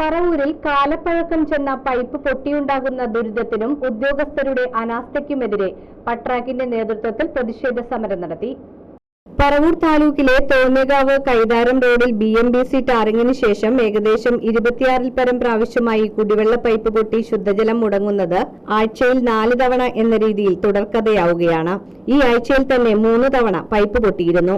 പറവൂരിൽ കാലപ്പഴക്കം ചെന്ന പൈപ്പ് പൊട്ടിയുണ്ടാകുന്ന ദുരിതത്തിനും ഉദ്യോഗസ്ഥരുടെ അനാസ്ഥയ്ക്കുമെതിരെ പട്രാക്കിന്റെ നേതൃത്വത്തിൽ പ്രതിഷേധ സമരം നടത്തി. പറവൂർ താലൂക്കിലെ തോന്നേകാവ് കൈതാരം റോഡിൽ ബി എം ബി സി ടാറിങ്ങിന് ശേഷം ഏകദേശം ഇരുപത്തിയാറിൽ പരം പ്രാവശ്യമായി കുടിവെള്ള പൈപ്പ് പൊട്ടി ശുദ്ധജലം മുടങ്ങുന്നത് ആഴ്ചയിൽ നാല് തവണ എന്ന രീതിയിൽ തുടർക്കഥയാവുകയാണ്. ഈ ആഴ്ചയിൽ തന്നെ മൂന്ന് തവണ പൈപ്പ് പൊട്ടിയിരുന്നു.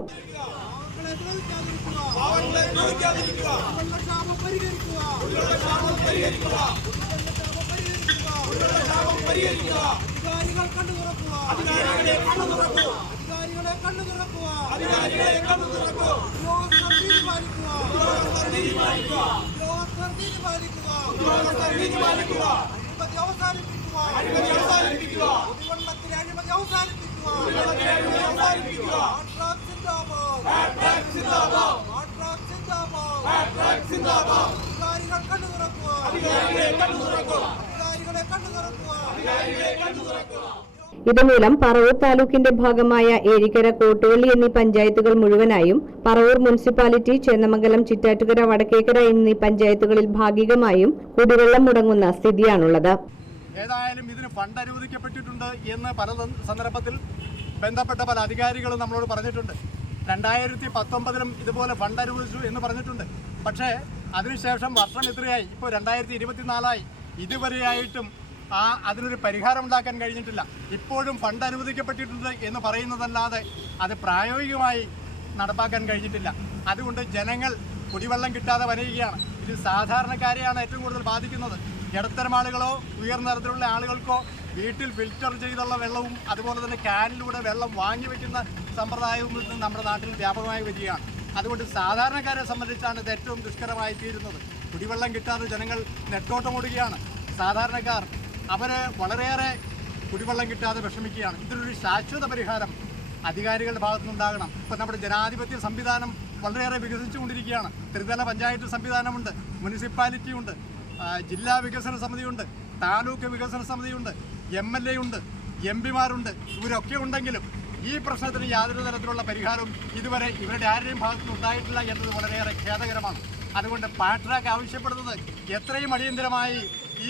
പരിഹരിക്കുക. അധികാരികൾ കണ്ണു തുറക്കുക. അധികാരികളെ കണ്ണു തുറക്കുക അധികാരികളെ കണ്ണു തുറക്കുക. അധികാരികളെ കണ്ണു തുറക്കുക ഉദ്യോഗസ്ഥർ തീരുമാനിക്കുക. ഉദ്യോഗസ്ഥർ തീരുമാനിക്കുക. ഉദ്യോഗസ്ഥർ തീരുമാനിക്കുക. ഉദ്യോഗസ്ഥർ തീരുമാനിക്കുക. അഴിമതി അവസാനിപ്പിക്കുക. അഴിമതി അവസാനിപ്പിക്കുക. കുടിവെള്ളത്തിലെ അഴിമതി അവസാനിപ്പിക്കുക. കുടിവെള്ളത്തിലെ അഴിമതി അവസാനിപ്പിക്കുക. കോൺട്രാക്ട് സിന്ദാബാദ് കോൺട്രാക്ട് സിന്ദാബാദ് അധികാരികൾ സിന്ദാബാദ് തുറക്കുക സിന്ദാബാദ് കണ്ണു അധികാരികളെ കണ്ണു തുറക്കുക. അധികാരികളെ കണ്ണു തുറക്കുക ഇതുമൂലം പറവൂർ താലൂക്കിന്റെ ഭാഗമായ ഏഴിക്കര കോട്ടുവള്ളി എന്നീ പഞ്ചായത്തുകൾ മുഴുവനായും പറവൂർ മുനിസിപ്പാലിറ്റി ചേന്നമംഗലം ചിറ്റാറ്റുകര വടക്കേക്കര എന്നീ പഞ്ചായത്തുകളിൽ ഭാഗികമായും കുടിവെള്ളം മുടങ്ങുന്ന സ്ഥിതിയാണുള്ളത്. ഏതായാലും ഇതിന് ഫണ്ട് അനുവദിക്കപ്പെട്ടിട്ടുണ്ട് എന്ന് പല സന്ദർഭത്തിൽ ബന്ധപ്പെട്ട പല അധികാരികളും നമ്മളോട് പറഞ്ഞിട്ടുണ്ട്. രണ്ടായിരത്തി പത്തൊമ്പതിലും ഇതുപോലെ ഫണ്ട് അനുവദിച്ചു എന്ന് പറഞ്ഞിട്ടുണ്ട്. പക്ഷേ അതിനുശേഷം വർഷം ഇത്രയായി ഇപ്പോൾ രണ്ടായിരത്തി ഇരുപത്തിനാലായി. ഇതുവരെയായിട്ടും ആ അതിനൊരു പരിഹാരം ഉണ്ടാക്കാൻ കഴിഞ്ഞിട്ടില്ല. ഇപ്പോഴും ഫണ്ട് അനുവദിക്കപ്പെട്ടിട്ടുണ്ട് എന്ന് പറയുന്നതല്ലാതെ അത് പ്രായോഗികമായി നടപ്പാക്കാൻ കഴിഞ്ഞിട്ടില്ല. അതുകൊണ്ട് ജനങ്ങൾ കുടിവെള്ളം കിട്ടാതെ വരികയാണ്. ഇത് സാധാരണക്കാരെയാണ് ഏറ്റവും കൂടുതൽ ബാധിക്കുന്നത്. ഇടത്തരം ആളുകളോ ഉയർന്ന തരത്തിലുള്ള ആളുകൾക്കോ വീട്ടിൽ ഫിൽറ്റർ ചെയ്തുള്ള വെള്ളവും അതുപോലെ തന്നെ ക്യാനിലൂടെ വെള്ളം വാങ്ങി വയ്ക്കുന്ന സമ്പ്രദായവും നമ്മുടെ നാട്ടിൽ വ്യാപകമായി വരികയാണ്. അതുകൊണ്ട് സാധാരണക്കാരെ സംബന്ധിച്ചാണ് ഇത് ഏറ്റവും ദുഷ്കരമായി തീരുന്നത്. കുടിവെള്ളം കിട്ടാതെ ജനങ്ങൾ നെട്ടോട്ടമോടുകയാണ് സാധാരണക്കാർ അവർ വളരെയേറെ കുടിവെള്ളം കിട്ടാതെ വിഷമിക്കുകയാണ്. ഇതിനൊരു ശാശ്വത പരിഹാരം. അധികാരികളുടെ ഭാഗത്തുനിന്നുണ്ടാകണം. ഇപ്പം നമ്മുടെ ജനാധിപത്യ സംവിധാനം വളരെയേറെ വികസിച്ചുകൊണ്ടിരിക്കുകയാണ്. ത്രിതല പഞ്ചായത്ത് സംവിധാനമുണ്ട് മുനിസിപ്പാലിറ്റി ഉണ്ട് ജില്ലാ വികസന സമിതിയുണ്ട് താലൂക്ക് വികസന സമിതിയുണ്ട് എം എൽ എ ഉണ്ട് എം പിമാരുണ്ട്. ഇവരൊക്കെ ഉണ്ടെങ്കിലും ഈ പ്രശ്നത്തിന് യാതൊരു തരത്തിലുള്ള പരിഹാരവും ഇതുവരെ ഇവരുടെ ആരുടെയും ഭാഗത്തുനിന്ന് ഉണ്ടായിട്ടില്ല എന്നത് വളരെയേറെ ഖേദകരമാണ്. അതുകൊണ്ട് പാട്രാക്ക് ആവശ്യപ്പെടുന്നത് എത്രയും അടിയന്തരമായി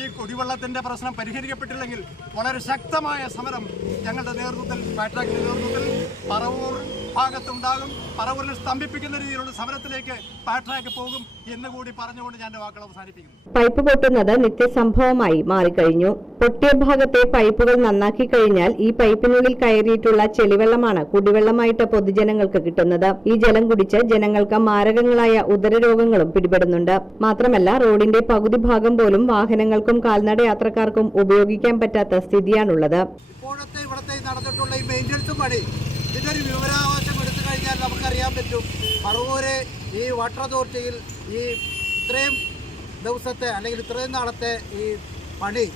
ഈ കുടിവെള്ളത്തിന്റെ പ്രശ്നം പരിഹരിക്കപ്പെട്ടില്ലെങ്കിൽ വളരെ ശക്തമായ സമരം ഞങ്ങളുടെ നേതൃത്വത്തിൽ പാട്രാക്കിന്റെ നേതൃത്വത്തിൽ പറവൂർ ഭാഗത്തുണ്ടാകും. പറവൂരിൽ സ്തംഭിപ്പിക്കുന്ന രീതിയിലുള്ള സമരത്തിലേക്ക് പാട്രാക്ക് പോകും എന്ന് കൂടി പറഞ്ഞുകൊണ്ട് ഞാൻ വാക്കുകൾ അവസാനിപ്പിക്കുന്നു. പൈപ്പ് പൊട്ടുന്നത് നിത്യസംഭവമായി മാറിക്കഴിഞ്ഞു. പൊട്ടിയ ഭാഗത്തെ പൈപ്പുകൾ നന്നാക്കി കഴിഞ്ഞാൽ ഈ പൈപ്പിനുള്ളിൽ കയറിയിട്ടുള്ള ചെളിവെള്ളമാണ് കുടിവെള്ളമായിട്ട് പൊതുജനങ്ങൾക്ക് കിട്ടുന്നത്. ഈ ജലം കുടിച്ച് ജനങ്ങൾക്ക് മാരകങ്ങളായ ഉദരരോഗങ്ങളും പിടിപെടുന്നുണ്ട്. മാത്രമല്ല റോഡിന്റെ പകുതി ഭാഗം പോലും വാഹനങ്ങൾക്കും കാൽനട യാത്രക്കാർക്കും ഉപയോഗിക്കാൻ പറ്റാത്ത സ്ഥിതിയാണുള്ളത്. ഇപ്പോഴത്തെ ഇവിടുത്തെ നടന്നിട്ടുള്ള ഈ മെയിന്റനൻസ് പണി ഇതിന്റെ ഒരു വിവരാവകാശം എടുത്തു കഴിഞ്ഞാൽ നമുക്കറിയാൻ പറ്റും. പറവൂര് ഈ വാട്ടർ അതോറിറ്റിയിൽ ഈ ഇത്രയും ദിവസത്തെ അല്ലെങ്കിൽ ഇത്രയും നാളത്തെ ഈ പണി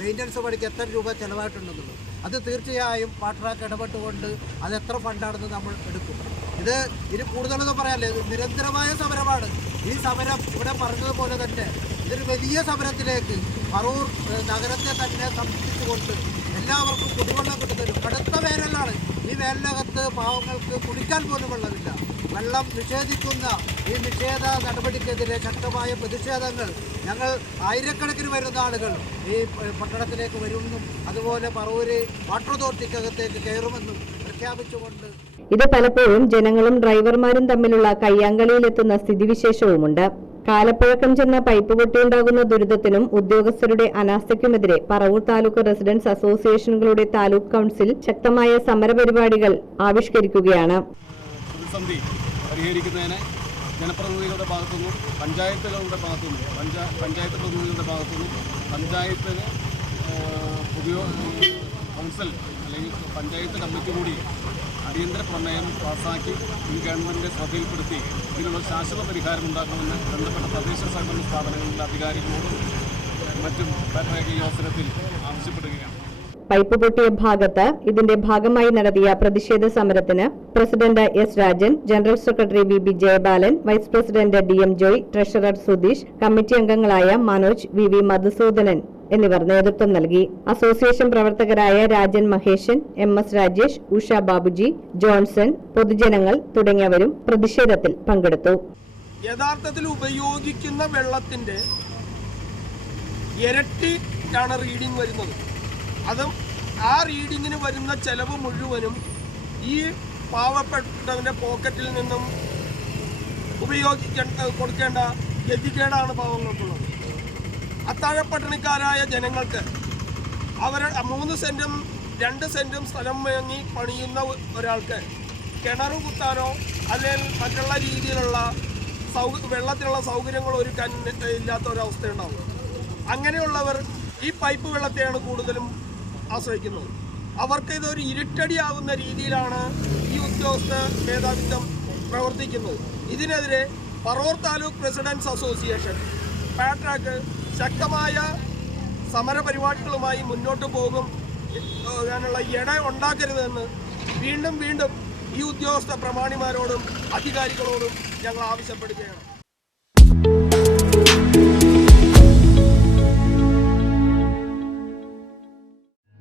മെയിന്റനൻസ് പണിക്ക് എത്ര രൂപ ചിലവായിട്ടുണ്ടെന്നുള്ളത്. അത് തീർച്ചയായും വാട്ടറാക്ക് ഇടപെട്ടുകൊണ്ട് അത് എത്ര ഫണ്ടാണെന്ന് നമ്മൾ എടുക്കും. ഇത് ഇനി കൂടുതലൊന്നും പറയാനില്ല. ഇത് നിരന്തരമായ സമരമാണ്. ഈ സമരം ഇവിടെ പറഞ്ഞതുപോലെ തന്നെ ഇതൊരു വലിയ സമരത്തിലേക്ക് പറൂർ നഗരത്തെ തന്നെ സംരക്ഷിച്ചുകൊണ്ട് എല്ലാവർക്കും കുടിവെള്ളം കിട്ടുന്നൊരു കടുത്ത വേനലാണ്. ഈ വേനലകത്ത് പാവങ്ങൾക്ക് കുടിക്കാൻ പോലും വെള്ളമില്ല. വെള്ളം നിഷേധിക്കുന്ന ഈ നിഷേധ നടപടിക്കെതിരെ ശക്തമായ പ്രതിഷേധങ്ങൾ. ഞങ്ങൾ ആയിരക്കണക്കിന് വരുന്ന ആളുകൾ ഈ പട്ടണത്തിലേക്ക് വരുമെന്നും അതുപോലെ പറവൂര് വാട്ടർ അതോറിറ്റിക്കകത്തേക്ക് കയറുമെന്നും പ്രഖ്യാപിച്ചുകൊണ്ട് ഇത് പലപ്പോഴും ജനങ്ങളും ഡ്രൈവർമാരും തമ്മിലുള്ള കയ്യാങ്കളിയിലെത്തുന്ന സ്ഥിതിവിശേഷവുമുണ്ട്. കാലപ്പഴക്കം ചെന്ന പൈപ്പ് പൊട്ടിയുണ്ടാകുന്ന ദുരിതത്തിനും ഉദ്യോഗസ്ഥരുടെ അനാസ്ഥയ്ക്കുമെതിരെ പറവൂർ താലൂക്ക് റെസിഡൻസ് അസോസിയേഷനുകളുടെ താലൂക്ക് കൌൺസിൽ ശക്തമായ സമരപരിപാടികൾ ആവിഷ്കരിക്കുകയാണ്. പ്രതിസന്ധി പരിഹരിക്കുന്നതിന് ജനപ്രതിനിധികളുടെ ഭാഗത്തുനിന്നും പഞ്ചായത്തുകളുടെ ഭാഗത്തുനിന്നും പഞ്ചാ പഞ്ചായത്ത് പ്രതിനിധികളുടെ ഭാഗത്തുനിന്നും പഞ്ചായത്തിന് കൗൺസിൽ അല്ലെങ്കിൽ പഞ്ചായത്ത് കമ്മിറ്റി കൂടി അടിയന്തര പ്രമേയം പാസാക്കി ഈ ഗവൺമെന്റ് ശ്രദ്ധയിൽപ്പെടുത്തി ഇതിനുള്ള ശാശ്വത പരിഹാരം ഉണ്ടാക്കണമെന്ന് ബന്ധപ്പെട്ട തദ്ദേശ സ്വയംഭരണ സ്ഥാപനങ്ങളിലെ അധികാരികളോടും മറ്റും ഈ അവസരത്തിൽ ആവശ്യപ്പെടുകയാണ്. പൈപ്പ് പൊട്ടിയ ഭാഗത്ത് ഇതിന്റെ ഭാഗമായി നടത്തിയ പ്രതിഷേധ സമരത്തിന് president S Rajan general secretary V B Jayabalan vice president D M Joy treasurer Sudheesh committee അംഗങ്ങളായ മനോജ് വി വി മധുസൂദനൻ എന്നിവർ നേതൃത്വം നൽകി. അസോസിയേഷൻ പ്രവർത്തകരായ രാജൻ മഹേശൻ എം എസ് രാജേഷ് ഉഷ ബാബുജി ജോൺസൺ പൊതുജനങ്ങൾ തുടങ്ങിയവരും പ്രതിഷേധത്തിൽ പങ്കെടുത്തു. യഥാർത്ഥത്തിൽ ഉപയോഗിക്കുന്ന വെള്ളത്തിന്റെ ഇരട്ടിയാണ് റീഡിംഗ് വരുന്നത്. അതും ആ റീഡിങ്ങിന് വരുന്ന ചെലവ് മുഴുവനും ഈ പാവപ്പെട്ടവന്റെ പോക്കറ്റിൽ നിന്നും ഉപയോഗിക്കേണ്ട കൊടുക്കേണ്ട ഗതികേടാണ് പാവങ്ങൾക്കുള്ളത്. അത്താഴപ്പട്ടിണിക്കാരായ ജനങ്ങൾക്ക് അവർ മൂന്ന് സെന്റും രണ്ട് സെന്റും സ്ഥലം വാങ്ങി പണിയുന്ന ഒരാൾക്ക് കിണർ കുത്താനോ അല്ലെങ്കിൽ മറ്റുള്ള രീതിയിലുള്ള സൗ വെള്ളത്തിനുള്ള സൗകര്യങ്ങൾ ഒരുക്കാൻ ഇല്ലാത്ത ഒരവസ്ഥയുണ്ടാവും അങ്ങനെയുള്ളവർ ഈ പൈപ്പ് വെള്ളത്തെയാണ് കൂടുതലും ആശ്രയിക്കുന്നത്. അവർക്ക് ഇതൊരു ഇരുട്ടടിയാകുന്ന രീതിയിലാണ് ഈ ഉദ്യോഗസ്ഥ മേധാവിത്വം പ്രവർത്തിക്കുന്നത്. ഇതിനെതിരെ പറവൂർ താലൂക്ക് പ്രസിഡൻസ് അസോസിയേഷൻ പാട്രാക്ക് ശക്തമായ സമരപരിപാടികളുമായി മുന്നോട്ട് പോകും. അതിനുള്ള ഇട ഉണ്ടാക്കരുതെന്ന് വീണ്ടും വീണ്ടും ഈ ഉദ്യോഗസ്ഥ പ്രമാണിമാരോടും അധികാരികളോടും ഞങ്ങൾ ആവശ്യപ്പെടുകയാണ്.